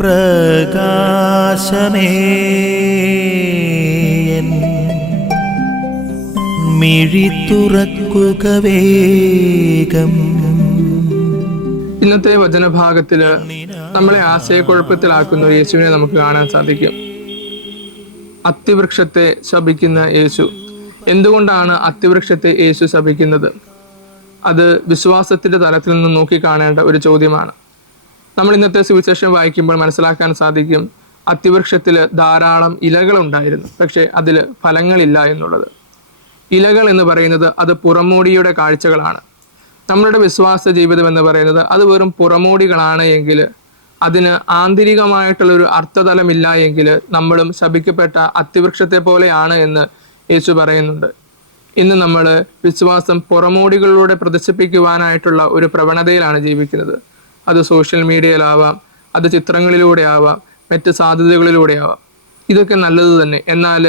പ്രകാശമേ മിഴി തുറക്കുക വേഗം. ഇന്നത്തെ വചനഭാഗത്തില് നമ്മളെ ആശയക്കുഴപ്പത്തിലാക്കുന്ന ഒരു യേശുവിനെ നമുക്ക് കാണാൻ സാധിക്കും. അത്തിവൃക്ഷത്തെ ശപിക്കുന്ന യേശു. എന്തുകൊണ്ടാണ് അത്തിവൃക്ഷത്തെ യേശു ശപിക്കുന്നത്? അത് വിശ്വാസത്തിന്റെ തലത്തിൽ നിന്ന് നോക്കി കാണേണ്ട ഒരു ചോദ്യമാണ്. നമ്മൾ ഇന്നത്തെ സുവിശേഷം വായിക്കുമ്പോൾ മനസ്സിലാക്കാൻ സാധിക്കും, അത്തിവൃക്ഷത്തിൽ ധാരാളം ഇലകൾ ഉണ്ടായിരുന്നു, പക്ഷെ അതിൽ ഫലങ്ങളില്ല എന്നുള്ളത്. ഇലകൾ എന്ന് പറയുന്നത് അത് പുറമോടിയുടെ കാഴ്ചകളാണ്. നമ്മളുടെ വിശ്വാസ ജീവിതം എന്ന് പറയുന്നത് അത് വെറും പുറമോടികളാണ് എങ്കിൽ, അതിന് ആന്തരികമായിട്ടുള്ളൊരു അർത്ഥതലമില്ല എങ്കിൽ നമ്മളും ശപിക്കപ്പെട്ട അത്തിവൃക്ഷത്തെ പോലെയാണ് എന്ന് യേശു പറയുന്നുണ്ട്. ഇന്ന് നമ്മൾ വിശ്വാസം പുറമോടികളിലൂടെ പ്രദർശിപ്പിക്കുവാനായിട്ടുള്ള ഒരു പ്രവണതയിലാണ് ജീവിക്കുന്നത്. അത് സോഷ്യൽ മീഡിയയിലാവാം, അത് ചിത്രങ്ങളിലൂടെ ആവാം, മറ്റ് സാധ്യതകളിലൂടെ ആവാം. ഇതൊക്കെ നല്ലത് തന്നെ. എന്നാൽ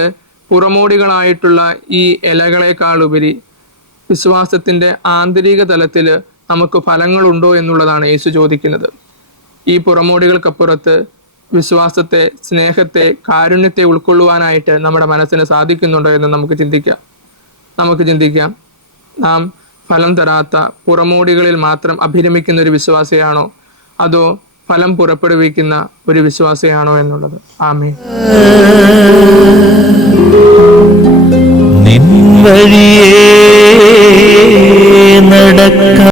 പുറമോടികളായിട്ടുള്ള ഈ ഇലകളെക്കാളുപരി വിശ്വാസത്തിൻ്റെ ആന്തരിക തലത്തിൽ നമുക്ക് ഫലങ്ങളുണ്ടോ എന്നുള്ളതാണ് യേശു ചോദിക്കുന്നത്. ഈ പുറമോടികൾക്കപ്പുറത്ത് വിശ്വാസത്തെ, സ്നേഹത്തെ, കാരുണ്യത്തെ ഉൾക്കൊള്ളുവാനായിട്ട് നമ്മുടെ മനസ്സിന് സാധിക്കുന്നുണ്ടോ എന്ന് നമുക്ക് ചിന്തിക്കാം. നാം ഫലം തരാത്ത പുറമോടികളിൽ മാത്രം അഭിരമിക്കുന്ന ഒരു വിശ്വാസിയാണോ, അതോ ഫലം പുറപ്പെടുവിക്കുന്ന ഒരു വിശ്വാസിയാണോ എന്നുള്ളത്. ആമേൻ. നിൻ വഴിയേ നടക്ക